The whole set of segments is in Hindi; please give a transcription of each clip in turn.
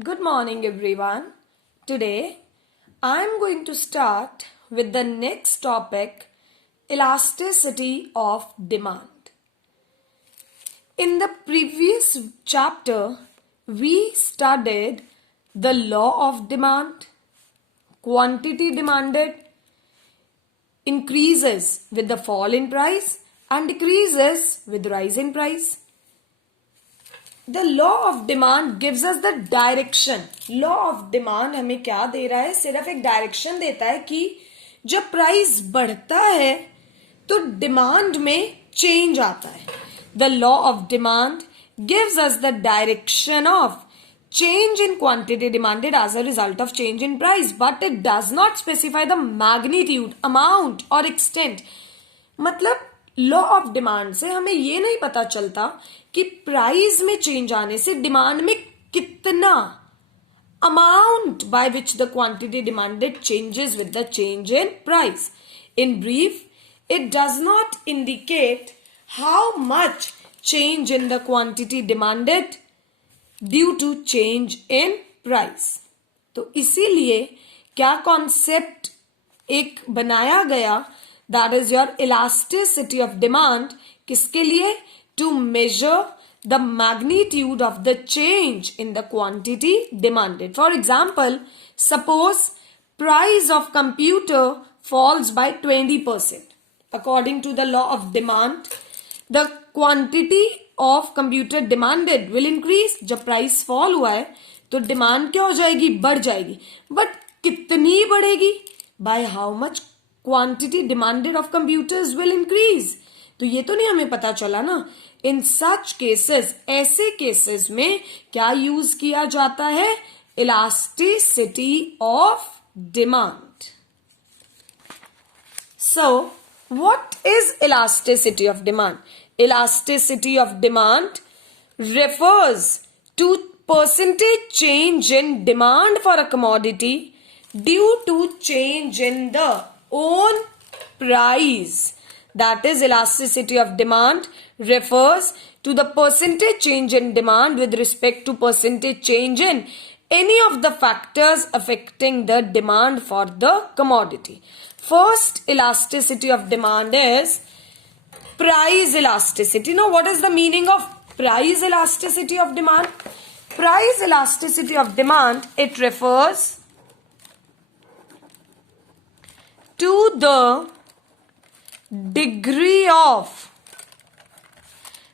Good morning, everyone. Today, I am going to start with the next topic, elasticity of demand. In the previous chapter, we studied the law of demand. Quantity demanded increases with the fall in price and decreases with rise in price. The law of demand gives us the direction. Law of demand हमें क्या दे रहा है? सिर्फ एक डायरेक्शन देता है कि जब प्राइस बढ़ता है तो डिमांड में चेंज आता है. The law of demand gives us the direction of change in quantity demanded as a result of change in price, but it does not specify the magnitude, amount or extent. मतलब लॉ ऑफ डिमांड से हमें ये नहीं पता चलता कि प्राइस में चेंज आने से डिमांड में कितना amount by which the quantity demanded changes with the change in price. In brief, it does not indicate how much change in the quantity demanded due to change in price. तो इसीलिए क्या कॉन्सेप्ट एक बनाया गया, that is your elasticity of demand, किसके लिए? To measure the magnitude of the change in the quantity demanded. For example, suppose price of computer falls by 20%. According to the law of demand, the quantity of computer demanded will increase. जब price fall हुआ है तो demand क्या हो जाएगी? बढ़ जाएगी. But कितनी बढ़ेगी? By how much quantity demanded of computers will increase. तो ये तो नहीं हमें पता चला ना. In such cases, ऐसे केसेस में क्या यूज किया जाता है? Elasticity of demand. So, what is elasticity of demand? Elasticity of demand refers to percentage change in demand for a commodity due to change in the own price. That is, elasticity of demand refers to the percentage change in demand with respect to percentage change in any of the factors affecting the demand for the commodity. First elasticity of demand is price elasticity. Now, what is the meaning of price elasticity of demand? Price elasticity of demand, it refers to the degree of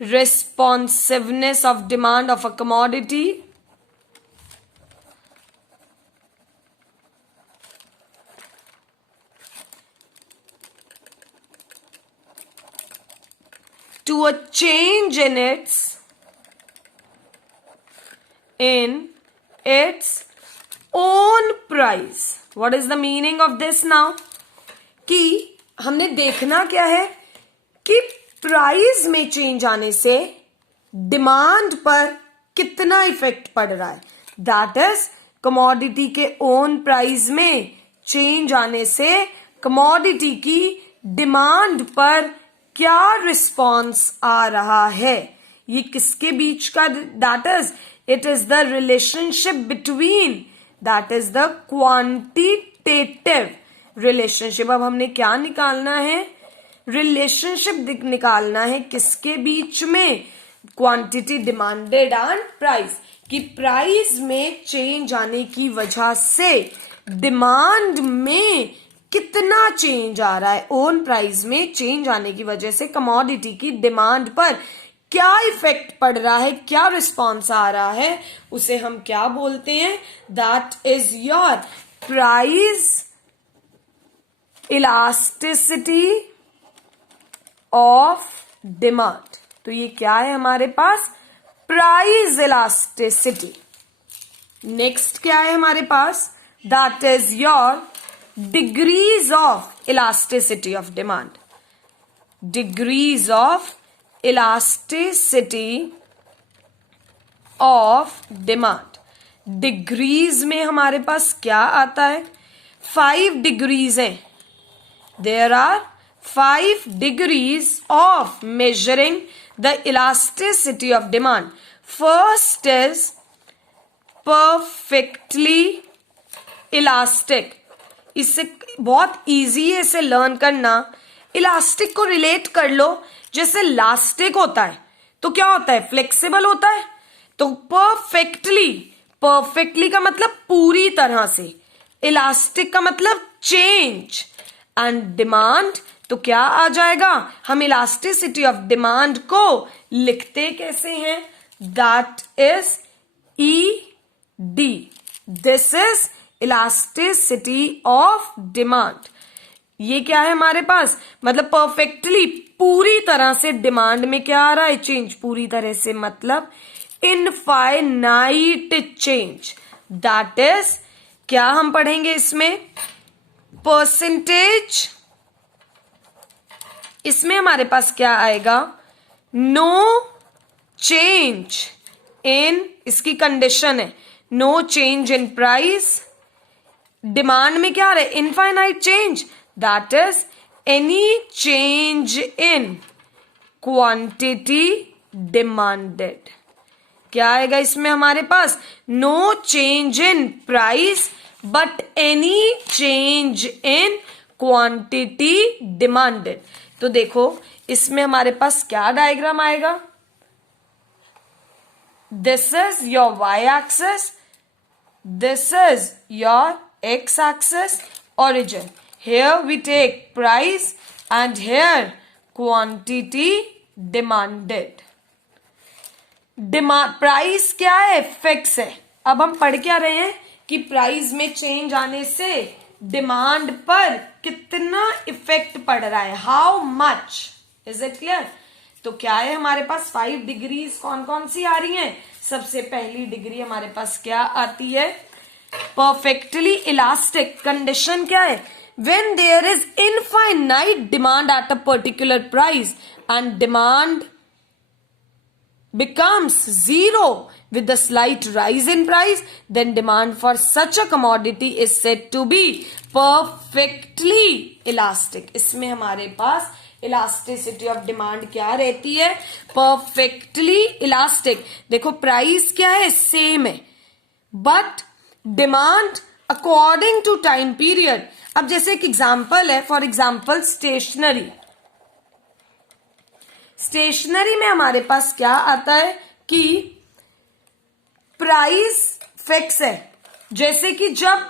responsiveness of demand of a commodity to a change in its own price. What is the meaning of this now? कि हमने देखना क्या है कि प्राइस में चेंज आने से डिमांड पर कितना इफेक्ट पड़ रहा है. दैट इज, कमोडिटी के ओन प्राइस में चेंज आने से कमोडिटी की डिमांड पर क्या रिस्पॉन्स आ रहा है. ये किसके बीच का? That is, it is the relationship between, that is the quantitative relationship. अब हमने क्या निकालना है? रिलेशनशिप निकालना है किसके बीच में? Quantity demanded and price. कि प्राइस में चेंज आने की वजह से डिमांड में कितना चेंज आ रहा है. ओन प्राइस में चेंज आने की वजह से कमोडिटी की डिमांड पर क्या इफेक्ट पड़ रहा है, क्या रिस्पॉन्स आ रहा है, उसे हम क्या बोलते हैं? That is your price elasticity of demand. तो ये क्या है हमारे पास? Price elasticity. नेक्स्ट क्या है हमारे पास? That is your degrees of elasticity of demand. Degrees of elasticity of demand. Degrees में हमारे पास क्या आता है? 5 डिग्रीज है. There are 5 degrees of measuring the elasticity of demand. First is perfectly elastic. इससे बहुत इजी है इसे लर्न करना। इलास्टिक को रिलेट कर लो, जैसे लास्टिक होता है तो क्या होता है, फ्लेक्सिबल होता है। तो परफेक्टली, परफेक्टली का मतलब पूरी तरह से, इलास्टिक का मतलब चेंज, एंड डिमांड तो क्या आ जाएगा, हम इलास्टिसिटी ऑफ डिमांड को लिखते कैसे हैं, that is ED, this is elasticity of demand. ये क्या है हमारे पास, मतलब परफेक्टली पूरी तरह से डिमांड में क्या आ रहा है, चेंज। पूरी तरह से मतलब इनफाइनाइट चेंज, दैट इज क्या हम पढ़ेंगे इसमें, परसेंटेज। इसमें हमारे पास क्या आएगा, नो चेंज इन, इसकी कंडीशन है no change in price. Demand में क्या आ रहा है, infinite change, that is any change in quantity demanded. क्या आएगा इसमें हमारे पास, no change in price but any change in quantity demanded. तो देखो इसमें हमारे पास क्या डायग्राम आएगा, this is your y axis, this is your x axis, origin. Here we take price and here quantity demanded. Price क्या है, फिक्स है। अब हम पढ़ क्या रहे हैं कि प्राइस में चेंज आने से डिमांड पर कितना इफेक्ट पड़ रहा है, how much, is it clear. तो क्या है हमारे पास 5 डिग्रीज कौन कौन सी आ रही हैं। सबसे पहली डिग्री हमारे पास क्या आती है, परफेक्टली इलास्टिक। कंडीशन क्या है, when there is infinite demand at a particular price and demand becomes zero with a slight rise in price, then demand for such a commodity is said to be perfectly elastic. इसमें हमारे पास इलास्टिसिटी ऑफ डिमांड क्या रहती है, परफेक्टली इलास्टिक। देखो प्राइस क्या है, सेम है, but demand according to time period. अब जैसे एक एग्जांपल है, फॉर एग्जांपल स्टेशनरी। स्टेशनरी में हमारे पास क्या आता है कि प्राइस फिक्स है। जैसे कि जब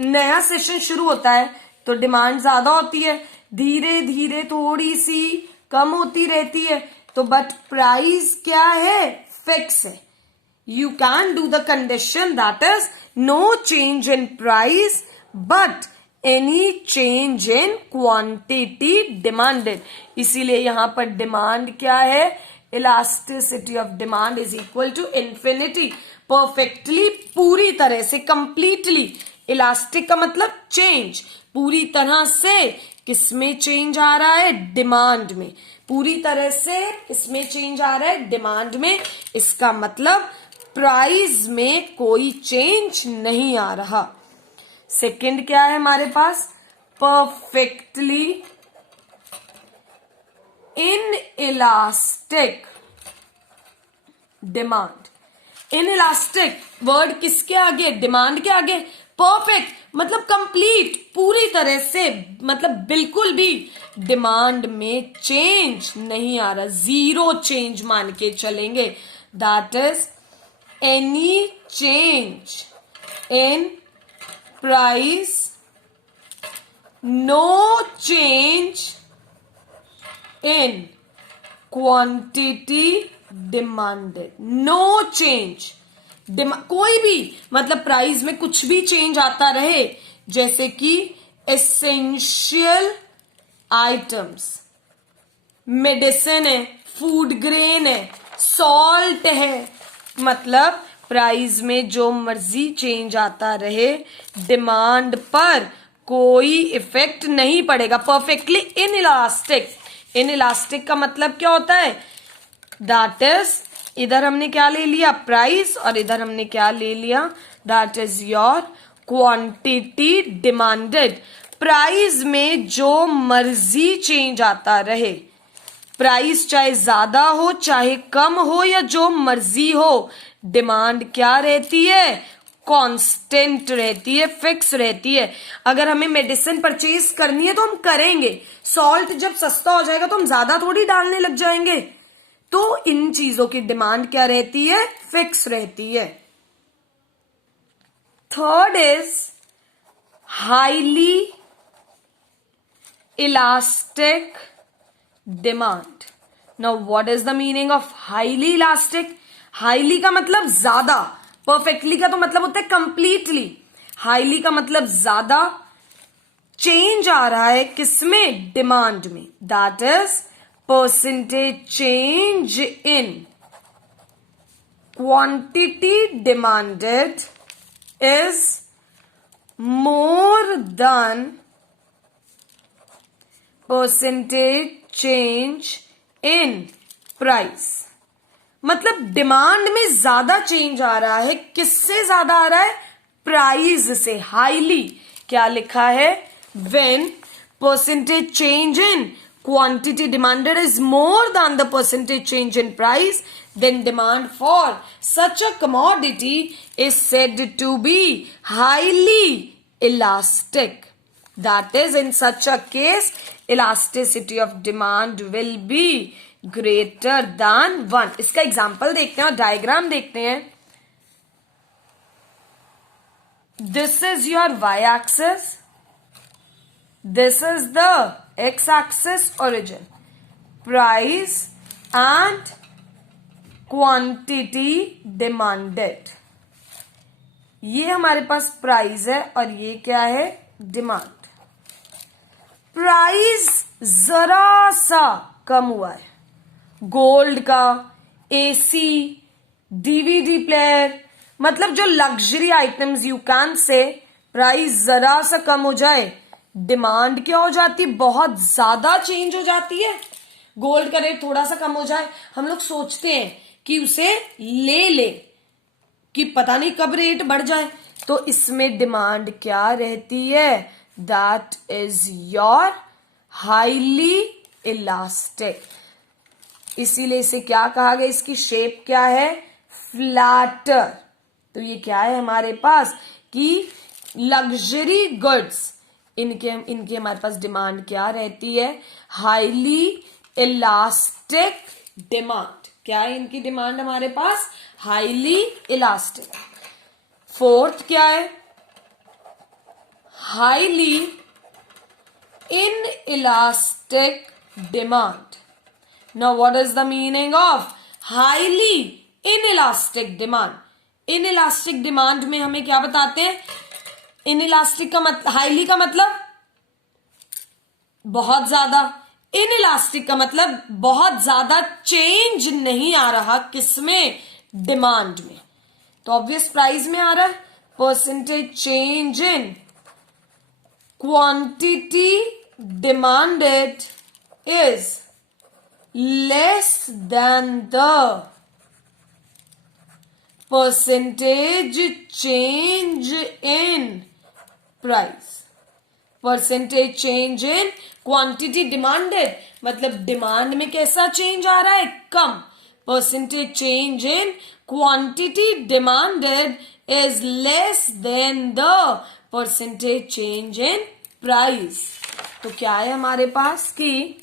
नया सेशन शुरू होता है तो डिमांड ज्यादा होती है, धीरे धीरे थोड़ी सी कम होती रहती है, तो बट प्राइस क्या है, फिक्स है। You can do the condition that is no change in price but any change in quantity demanded. इसीलिए यहां पर डिमांड क्या है, elasticity of demand is equal to infinity. Perfectly पूरी तरह से, कंप्लीटली। इलास्टिक का मतलब चेंज, पूरी तरह से किसमें चेंज आ रहा है, डिमांड में। पूरी तरह से इसमें चेंज आ रहा है, डिमांड में। इसका मतलब प्राइस में कोई चेंज नहीं आ रहा। सेकंड क्या है हमारे पास, perfectly inelastic demand. Inelastic word किसके आगे, डिमांड के आगे। परफेक्ट मतलब कंप्लीट, पूरी तरह से, मतलब बिल्कुल भी डिमांड में चेंज नहीं आ रहा, जीरो चेंज मान के चलेंगे। That is any change in price, no change in quantity demanded. No change, कोई भी मतलब प्राइस में कुछ भी चेंज आता रहे, जैसे कि एसेंशियल आइटम्स, मेडिसिन है, फूड ग्रेन है, सॉल्ट है, मतलब प्राइस में जो मर्जी चेंज आता रहे, डिमांड पर कोई इफेक्ट नहीं पड़ेगा। Perfectly inelastic. इनइलास्टिक का मतलब क्या होता है, दैट इज, इधर हमने क्या ले लिया, प्राइस, और इधर हमने क्या ले लिया, that is your quantity demanded. Price में जो मर्जी चेंज आता रहे, प्राइस चाहे ज्यादा हो चाहे कम हो या जो मर्जी हो, डिमांड क्या रहती है, कांस्टेंट रहती है, फिक्स रहती है। अगर हमें मेडिसिन परचेज करनी है तो हम करेंगे, सॉल्ट जब सस्ता हो जाएगा तो हम ज्यादा थोड़ी डालने लग जाएंगे। तो इन चीजों की डिमांड क्या रहती है, फिक्स रहती है। Third is highly elastic demand. Now what is the meaning of highly elastic? Highly का मतलब ज्यादा, परफेक्टली का तो मतलब होता है कंप्लीटली, हाईली का मतलब ज्यादा। चेंज आ रहा है किसमें, डिमांड में। That is percentage change in quantity demanded is more than percentage change in price. मतलब डिमांड में ज्यादा चेंज आ रहा है, किससे ज्यादा आ रहा है, प्राइस से। हाईली क्या लिखा है, when percentage change in quantity demanded is more than the percentage change in price, then demand for such a commodity is said to be highly elastic. That is, in such a case, elasticity of demand will be greater than 1. इसका एग्जाम्पल देखते हैं और डायग्राम देखते हैं। This is your y-axis. This is the x-axis origin. Price and quantity demanded. ये हमारे पास प्राइस है और ये क्या है, डिमांड। प्राइस जरा सा कम हुआ है, गोल्ड का, एसी, डीवीडी प्लेयर, मतलब जो लग्जरी आइटम्स यू कैन से, प्राइस जरा सा कम हो जाए, डिमांड क्या हो जाती है, बहुत ज्यादा चेंज हो जाती है। गोल्ड का रेट थोड़ा सा कम हो जाए, हम लोग सोचते हैं कि उसे ले कि पता नहीं कब रेट बढ़ जाए, तो इसमें डिमांड क्या रहती है, that is your highly elastic. इसीलिए इसे क्या कहा गया, इसकी शेप क्या है, फ्लैटर। तो ये क्या है हमारे पास कि लग्जरी गुड्स, इनकी हमारे पास डिमांड क्या रहती है, हाईली इलास्टिक डिमांड। क्या है इनकी डिमांड हमारे पास, हाईली इलास्टिक। फोर्थ क्या है, highly in elastic demand. Now what is the meaning of highly in elastic demand? In elastic demand में हमें क्या बताते हैं, इन इलास्टिक का मतलब, हाईली का मतलब बहुत ज्यादा, इन इलास्टिक का मतलब बहुत ज्यादा चेंज नहीं आ रहा, किसमें, डिमांड में। तो ऑब्वियस प्राइस में आ रहा है। Percentage change in quantity demanded is less than the percentage change in price. Percentage change in quantity demanded मतलब डिमांड में कैसा चेंज आ रहा है, कम। Percentage change in quantity demanded is less than the percentage change in price. तो क्या है हमारे पास कि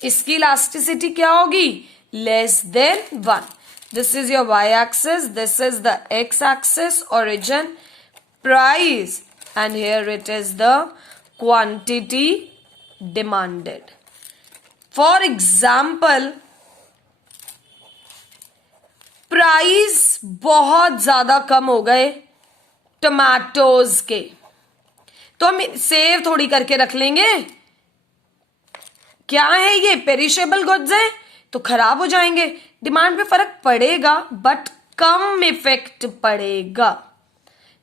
इसकी इलास्टिसिटी क्या होगी, less than 1। This is your y axis, this is the x axis origin, price, and here it is the quantity demanded. For example, price बहुत ज्यादा कम हो गए टमाटोज के, तो हम सेव थोड़ी करके रख लेंगे, क्या है ये, पेरिशेबल गुड्स है तो खराब हो जाएंगे। डिमांड पे फर्क पड़ेगा बट कम इफेक्ट पड़ेगा।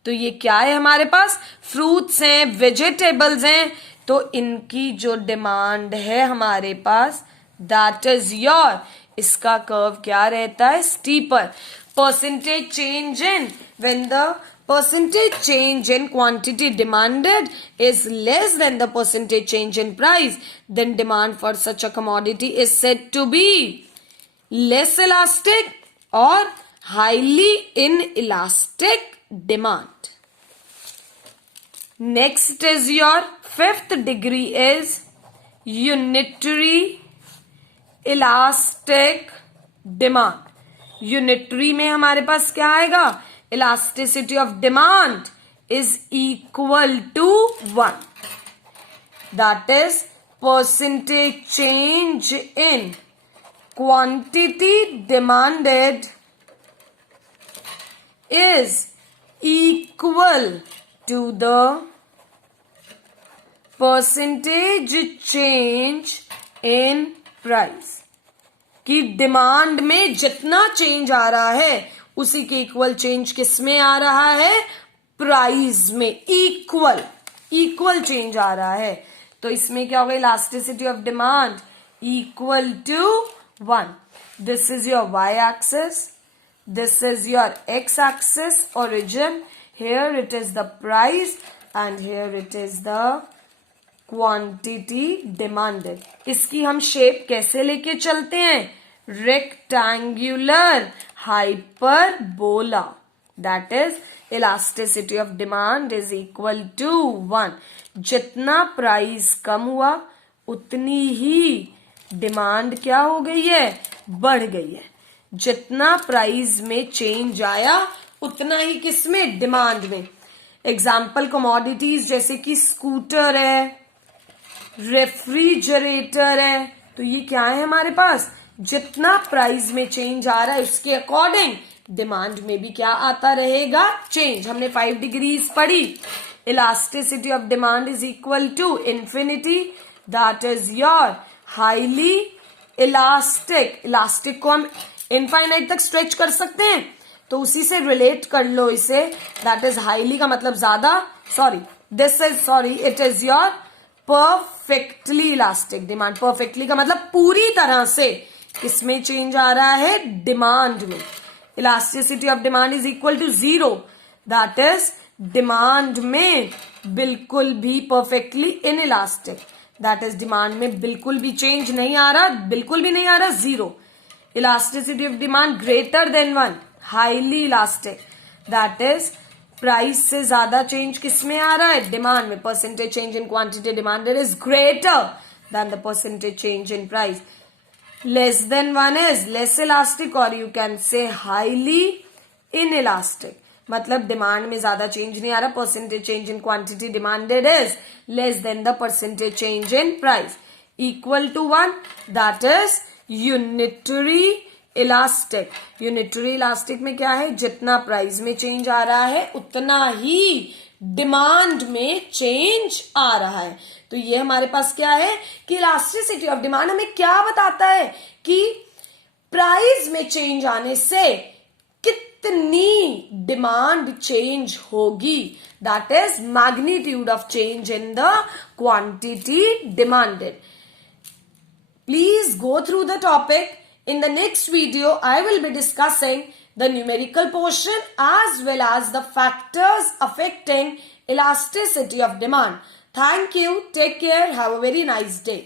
तो ये क्या है हमारे पास, फ्रूट्स हैं, वेजिटेबल्स हैं, तो इनकी जो डिमांड है हमारे पास, दैट इज योर, इसका कर्व क्या रहता है, steeper. Percentage change in, when the percentage change in quantity demanded is less than the percentage change in price, then demand for such a commodity is said to be less elastic or highly inelastic demand. Next is your fifth degree is unitary elastic demand. Unitary में हमारे पास क्या आएगा? Elasticity of demand is equal to 1. That is percentage change in quantity demanded is equal to the percentage change in price. कि डिमांड में जितना चेंज आ रहा है उसी के इक्वल चेंज किस में आ रहा है? प्राइस में. इक्वल चेंज आ रहा है. तो इसमें क्या होगा? Elasticity of demand equal to 1. This is your Y axis. This is your x-axis origin. Here it is the price and here it is the quantity demanded. इसकी हम शेप कैसे लेके चलते हैं? Rectangular hyperbola. That is elasticity of demand is equal to 1. जितना प्राइस कम हुआ उतनी ही डिमांड क्या हो गई है? बढ़ गई है. जितना प्राइस में चेंज आया उतना ही किसमें? डिमांड में. एग्जाम्पल कमोडिटीज जैसे कि स्कूटर है, रेफ्रिजरेटर है. तो ये क्या है हमारे पास? जितना प्राइस में चेंज आ रहा है उसके अकॉर्डिंग डिमांड में भी क्या आता रहेगा? चेंज. हमने 5 डिग्रीज पढ़ी. Elasticity of demand is equal to infinity. That is your highly elastic. Elastic को हम इनफाइनाइट तक स्ट्रेच कर सकते हैं तो उसी से रिलेट कर लो इसे. दैट इज हाईली का मतलब ज्यादा. It is your perfectly elastic demand. Perfectly का मतलब पूरी तरह से किसमें चेंज आ रहा है? डिमांड में. Elasticity of demand is equal to 0. That is demand में बिल्कुल भी perfectly inelastic. That is demand में बिल्कुल भी चेंज नहीं आ रहा, बिल्कुल भी नहीं आ रहा, 0. Elasticity of demand greater than 1, highly elastic. That is price से ज्यादा चेंज किसमें आ रहा है? डिमांड में. Percentage change in quantity demanded is greater than the percentage change in price. Less than 1 is less elastic और you can say highly inelastic. मतलब डिमांड में ज्यादा चेंज नहीं आ रहा. Percentage change in quantity demanded is less than the percentage change in price. Equal to 1. That is unitary elastic. Unitary elastic में क्या है? जितना प्राइस में चेंज आ रहा है उतना ही डिमांड में चेंज आ रहा है. तो ये हमारे पास क्या है कि इलास्टिसिटी ऑफ डिमांड हमें क्या बताता है कि प्राइस में चेंज आने से कितनी डिमांड चेंज होगी. That is magnitude of change in the quantity demanded. Please go through the topic. In the next video, I will be discussing the numerical portion as well as the factors affecting elasticity of demand. Thank you. Take care. Have a very nice day.